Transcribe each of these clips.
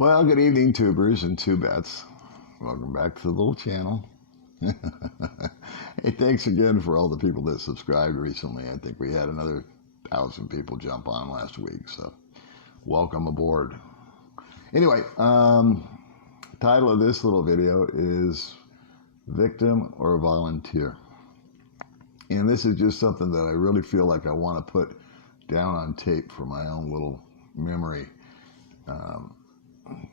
Well, good evening, tubers and tubettes. Welcome back to the little channel. Hey, thanks again for all the people that subscribed recently. I think we had another 1,000 people jump on last week, so welcome aboard. Anyway, title of this little video is Victim or Volunteer. And this is just something that I really feel like I want to put down on tape for my own little memory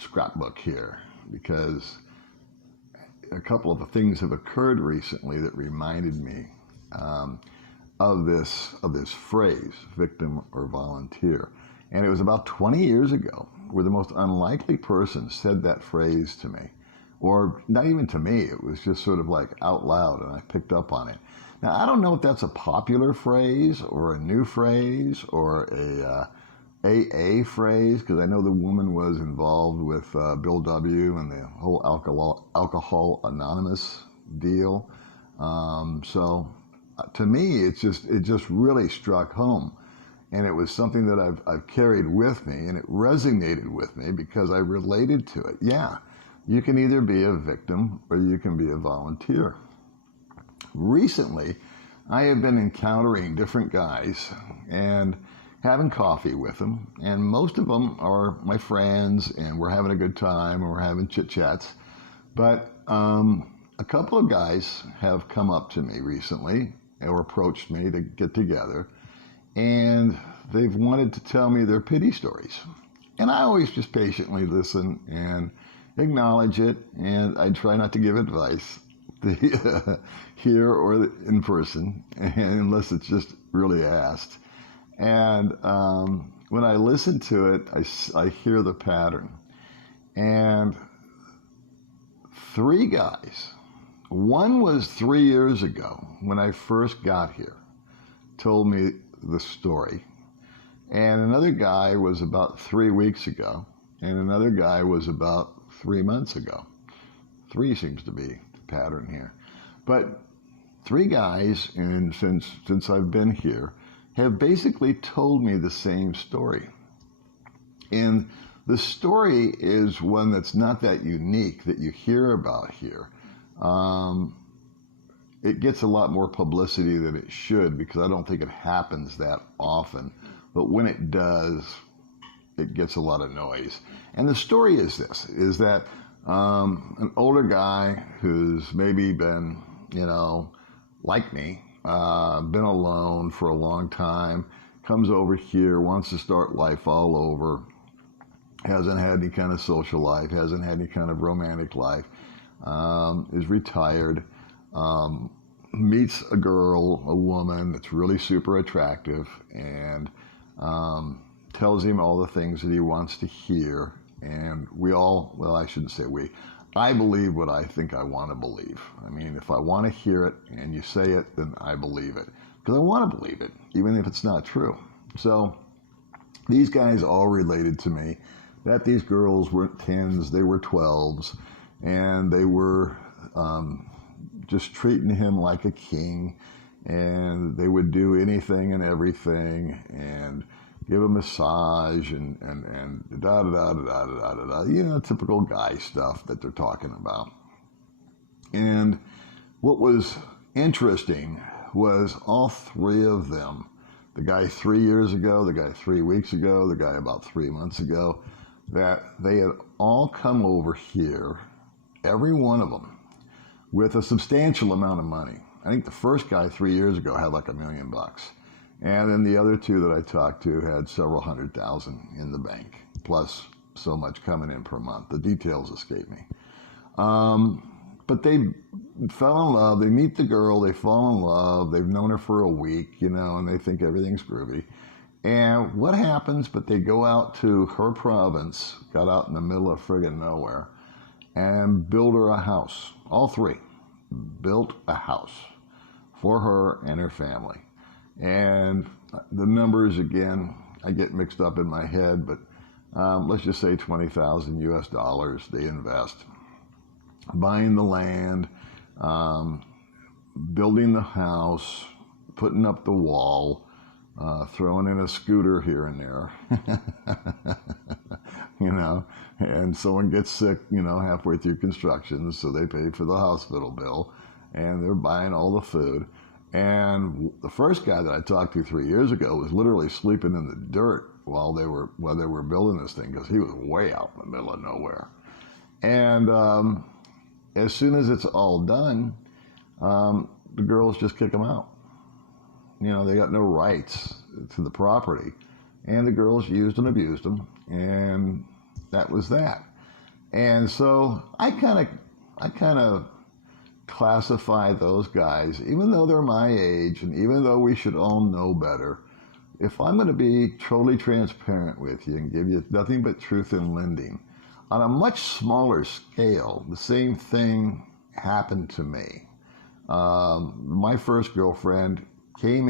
scrapbook here, because a couple of things have occurred recently that reminded me of this phrase, victim or volunteer. And it was about 20 years ago where the most unlikely person said that phrase to me, or not even to me, it was just sort of like out loud, and I picked up on it. Now, I don't know if that's a popular phrase or a new phrase or a AA phrase, because I know the woman was involved with Bill W. and the whole Alcohol Anonymous deal. So to me, it just really struck home. And it was something that I've carried with me, and it resonated with me because I related to it. Yeah, you can either be a victim or you can be a volunteer. Recently, I have been encountering different guys and having coffee with them, and most of them are my friends, and we're having a good time, and we're having chit-chats. But a couple of guys have come up to me recently or approached me to get together, and they've wanted to tell me their pity stories. And I always just patiently listen and acknowledge it, and I try not to give advice here or in person, unless it's just really asked. And when I listen to it, I hear the pattern. And three guys, one was 3 years ago when I first got here, told me the story. And another guy was about 3 weeks ago. And another guy was about 3 months ago. Three seems to be the pattern here. But three guys, and since I've been here, have basically told me the same story. And the story is one that's not that unique that you hear about here. It gets a lot more publicity than it should, because I don't think it happens that often. But when it does, it gets a lot of noise. And the story is this, is that an older guy who's maybe been, like me, been alone for a long time, comes over here, wants to start life all over, hasn't had any kind of social life, hasn't had any kind of romantic life, is retired, meets a girl, a woman that's really super attractive, and tells him all the things that he wants to hear. And I shouldn't say we, I believe what I think I want to believe. I mean, if I want to hear it and you say it, then I believe it, because I want to believe it, even if it's not true. So these guys all related to me that these girls weren't 10s, they were 12s, and they were just treating him like a king, and they would do anything and everything, and give a massage and da da da da da da da, typical guy stuff that they're talking about. And what was interesting was all three of them, the guy 3 years ago, the guy 3 weeks ago, the guy about 3 months ago, that they had all come over here, every one of them, with a substantial amount of money. I think the first guy 3 years ago had like $1 million. And then the other two that I talked to had several $100,000 in the bank, plus so much coming in per month. The details escape me. But they fell in love. They meet the girl. They fall in love. They've known her for a week, and they think everything's groovy. And what happens? But they go out to her province, got out in the middle of friggin' nowhere, and build her a house. All three built a house for her and her family. And the numbers, again, I get mixed up in my head, but let's just say $20,000 US they invest. Buying the land, building the house, putting up the wall, throwing in a scooter here and there, you know, and someone gets sick, you know, halfway through construction, so they pay for the hospital bill, and they're buying all the food. And the first guy that I talked to 3 years ago was literally sleeping in the dirt while they were building this thing, because he was way out in the middle of nowhere. And as soon as it's all done, the girls just kick him out. You know, they got no rights to the property, and the girls used and abused him, and that was that. And so I kind of classify those guys, even though they're my age, and even though we should all know better. If I'm going to be totally transparent with you and give you nothing but truth in lending, on a much smaller scale, the same thing happened to me. My first girlfriend came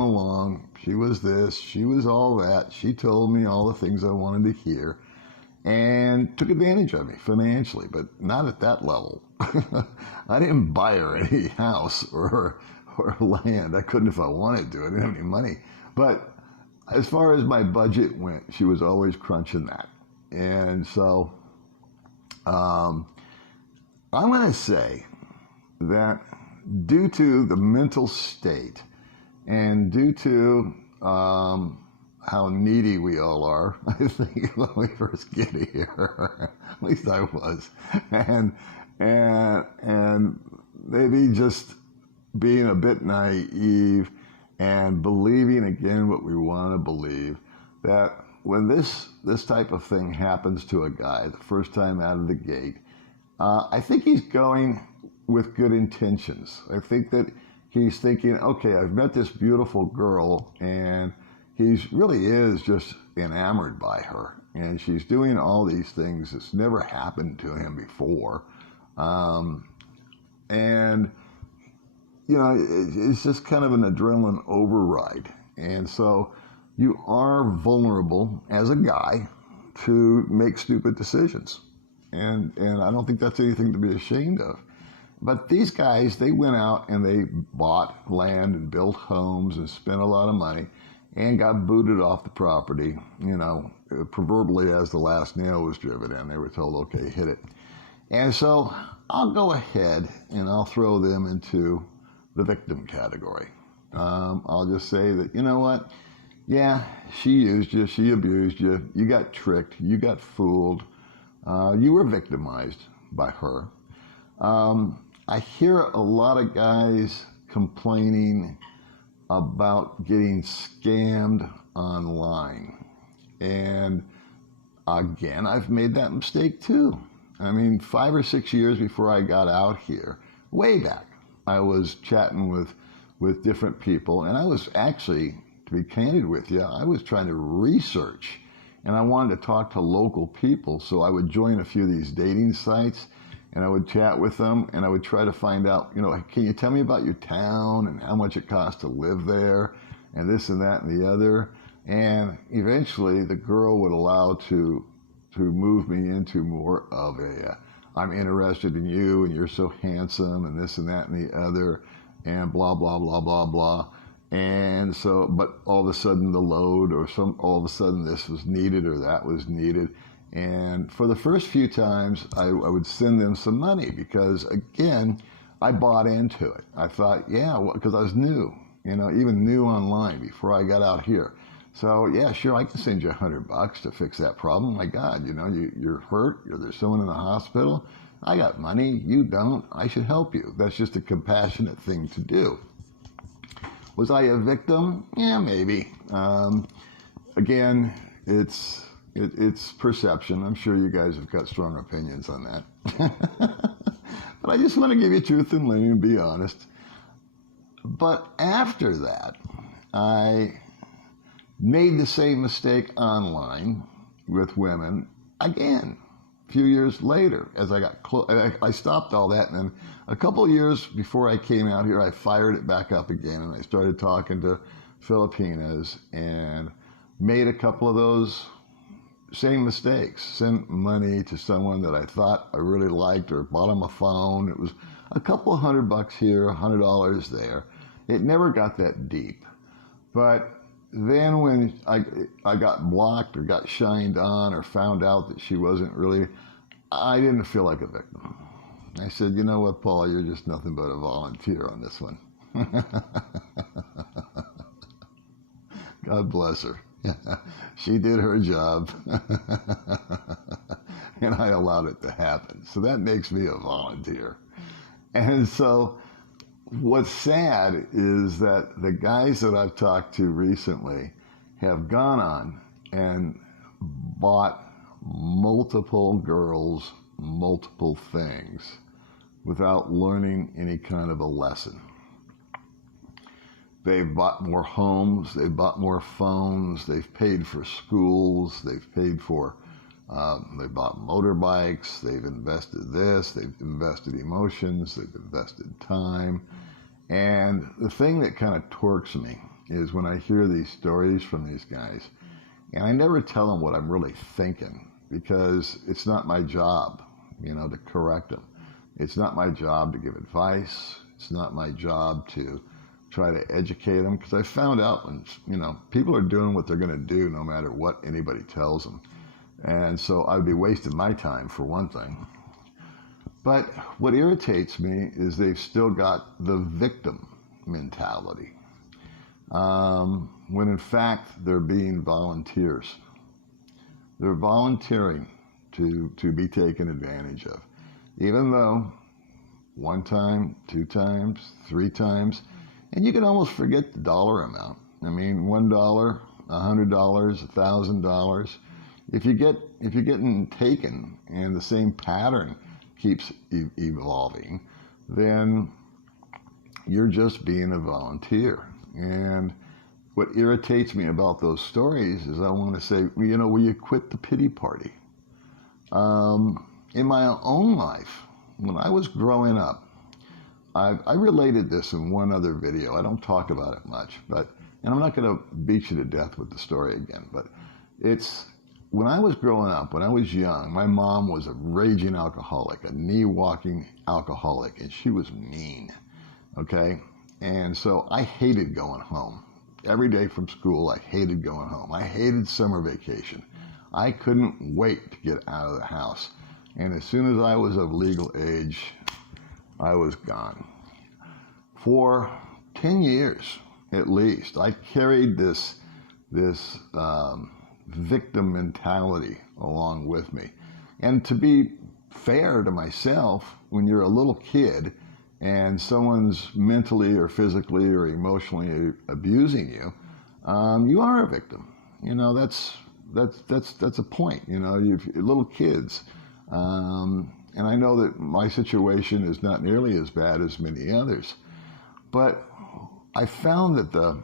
along, she was this, she was all that, she told me all the things I wanted to hear, and took advantage of me financially, but not at that level. I didn't buy her any house or land. I couldn't if I wanted to. I didn't have any money. But as far as my budget went, she was always crunching that. And so I'm going to say that due to the mental state and due to how needy we all are, I think, when we first get here, at least I was, and maybe just being a bit naive and believing again what we want to believe, that when this type of thing happens to a guy the first time out of the gate, I think he's going with good intentions. I think that he's thinking, okay, I've met this beautiful girl, and he really is just enamored by her, and she's doing all these things that's never happened to him before. And, you know, it's just kind of an adrenaline override. And so you are vulnerable as a guy to make stupid decisions. And I don't think that's anything to be ashamed of. But these guys, they went out and they bought land and built homes and spent a lot of money and got booted off the property, you know, proverbially as the last nail was driven in. They were told, okay, hit it. And so I'll go ahead and I'll throw them into the victim category. I'll just say that, you know what? Yeah, she used you, she abused you, you got tricked, you got fooled, you were victimized by her. I hear a lot of guys complaining about getting scammed online. And again, I've made that mistake too. I mean, 5 or 6 years before I got out here, way back, I was chatting with different people, and I was actually, to be candid with you, I was trying to research, and I wanted to talk to local people, so I would join a few of these dating sites, and I would chat with them, and I would try to find out, you know, can you tell me about your town and how much it costs to live there, and this and that and the other. And eventually the girl would allow to move me into more of a, I'm interested in you, and you're so handsome, and this and that and the other, and blah, blah, blah, blah, blah. And so, but all of a sudden the load, or all of a sudden this was needed or that was needed. And for the first few times, I would send them some money because, again, I bought into it. I thought, yeah, because I was new, you know, even new online before I got out here. So, yeah, sure, I can send you $100 to fix that problem. My God, you know, you're hurt, or there's someone in the hospital. I got money, you don't, I should help you. That's just a compassionate thing to do. Was I a victim? Yeah, maybe. Again, it's perception. I'm sure you guys have got strong opinions on that. But I just want to give you truth and living and be honest. But after that, I made the same mistake online with women again. A few years later, as I got I stopped all that, and then a couple of years before I came out here, I fired it back up again, and I started talking to Filipinas and made a couple of those same mistakes. Sent money to someone that I thought I really liked, or bought them a phone. It was a couple of $100 here, $100 there. It never got that deep. But then when I got blocked or got shined on or found out that she wasn't really, I didn't feel like a victim. I said, you know what, Paul, you're just nothing but a volunteer on this one. God bless her. She did her job, and I allowed it to happen. So that makes me a volunteer. And so what's sad is that the guys that I've talked to recently have gone on and bought multiple girls multiple things without learning any kind of a lesson. They've bought more homes, they've bought more phones, they've paid for schools, they've paid for, they bought motorbikes, they've invested this, they've invested emotions, they've invested time. And the thing that kind of torques me is when I hear these stories from these guys, and I never tell them what I'm really thinking, because it's not my job, to correct them. It's not my job to give advice. It's not my job to try to educate them, because I found out when, people are doing what they're going to do no matter what anybody tells them. And so I'd be wasting my time, for one thing. But what irritates me is they've still got the victim mentality, when in fact they're being volunteers. They're volunteering to be taken advantage of, even though one time, two times, three times, and you can almost forget the dollar amount. I mean, $1, $100, $1,000. If you're getting taken and the same pattern keeps evolving, then you're just being a volunteer. And what irritates me about those stories is I want to say, will you quit the pity party? In my own life, when I was growing up, I related this in one other video. I don't talk about it much, and I'm not going to beat you to death with the story again, but it's when I was growing up, when I was young, my mom was a raging alcoholic, a knee-walking alcoholic, and she was mean, okay? And so I hated going home. Every day from school, I hated going home. I hated summer vacation. I couldn't wait to get out of the house. And as soon as I was of legal age, I was gone. For 10 years, at least, I carried this victim mentality along with me. And to be fair to myself, when you're a little kid and someone's mentally or physically or emotionally abusing you, you are a victim. That's a point. You've little kids. And I know that my situation is not nearly as bad as many others, but I found that the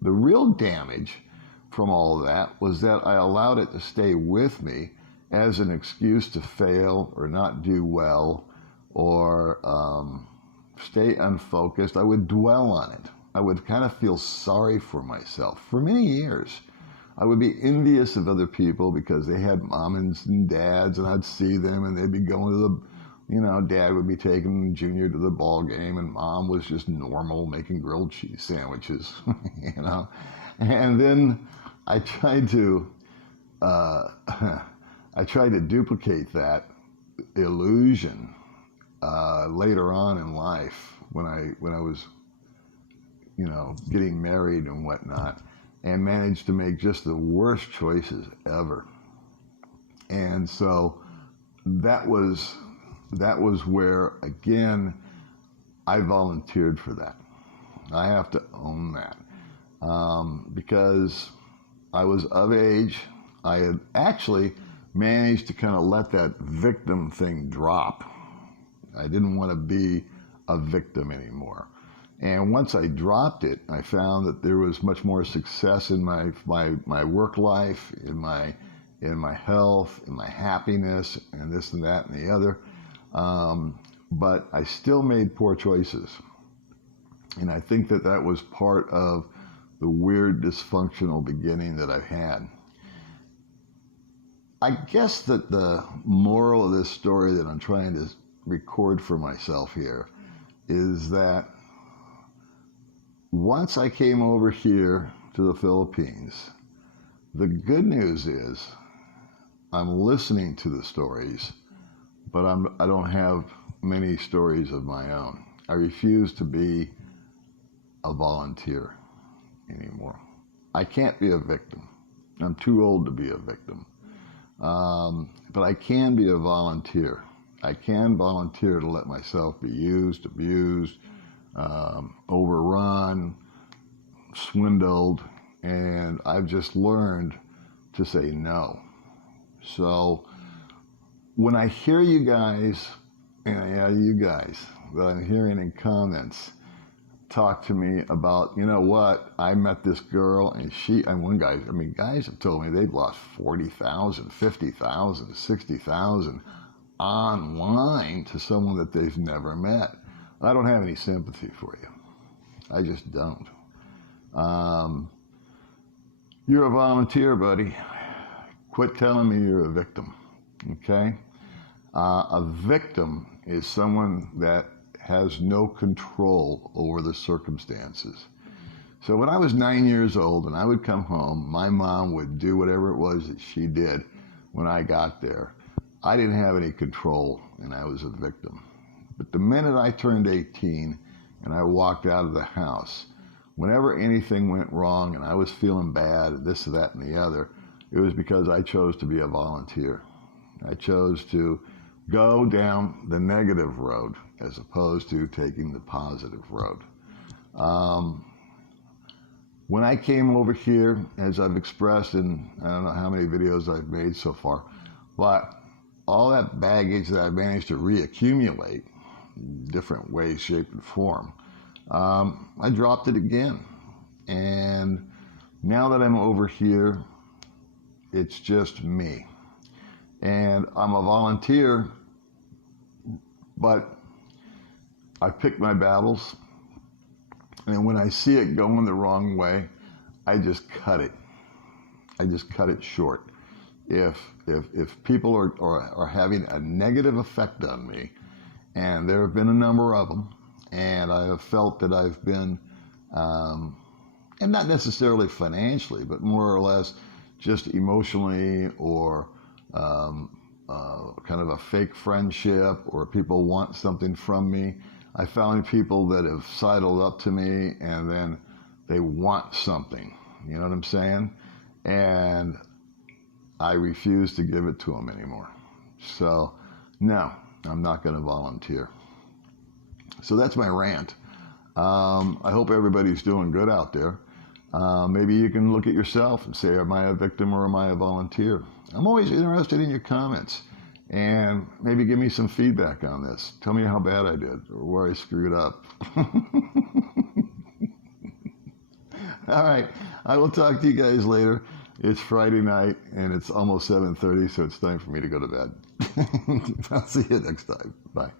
real damage from all of that was that I allowed it to stay with me as an excuse to fail or not do well or stay unfocused. I would dwell on it. I would kind of feel sorry for myself for many years. I would be envious of other people because they had moms and dads, and I'd see them and they'd be going to dad would be taking Junior to the ball game, and mom was just normal making grilled cheese sandwiches, And then I tried to duplicate that illusion later on in life when I was, getting married and whatnot, and managed to make just the worst choices ever. And so that was where, again, I volunteered for that. I have to own that. Because I was of age, I had actually managed to kind of let that victim thing drop. I didn't want to be a victim anymore. And once I dropped it, I found that there was much more success in my work life, in my health, in my happiness, and this and that and the other. But I still made poor choices. And I think that was part of the weird dysfunctional beginning that I've had. I guess that the moral of this story that I'm trying to record for myself here is that once I came over here to the Philippines. The good news is I'm listening to the stories, but I don't have many stories of my own. I refuse to be a volunteer anymore. I can't be a victim. I'm too old to be a victim. But I can be a volunteer. I can volunteer to let myself be used, abused, overrun, swindled, and I've just learned to say no. So when I hear you guys, that I'm hearing in comments, talk to me about, you know what, I met this girl and guys have told me they've lost 40,000, 50,000, 60,000 online to someone that they've never met. I don't have any sympathy for you. I just don't. You're a volunteer, buddy. Quit telling me you're a victim, okay? A victim is someone that has no control over the circumstances. So when I was 9 years old and I would come home, my mom would do whatever it was that she did when I got there. I didn't have any control and I was a victim. But the minute I turned 18 and I walked out of the house, whenever anything went wrong and I was feeling bad and this, that, and the other, it was because I chose to be a volunteer. I chose to go down the negative road as opposed to taking the positive road. When I came over here, as I've expressed in I don't know how many videos I've made so far, but all that baggage that I managed to reaccumulate in different ways, shape, and form, I dropped it again. And now that I'm over here, it's just me. And I'm a volunteer, but I pick my battles, and when I see it going the wrong way, I just cut it. I just cut it short. If people are having a negative effect on me, and there have been a number of them, and I have felt that I've been, and not necessarily financially, but more or less just emotionally or kind of a fake friendship, or people want something from me. I found people that have sidled up to me and then they want something, you know what I'm saying? And I refuse to give it to them anymore. So no, I'm not going to volunteer. So that's my rant. I hope everybody's doing good out there. Maybe you can look at yourself and say, am I a victim or am I a volunteer? I'm always interested in your comments, and maybe give me some feedback on this. Tell me how bad I did or where I screwed up. All right, I will talk to you guys later. It's Friday night and it's almost 7:30, so it's time for me to go to bed. I'll see you next time. Bye.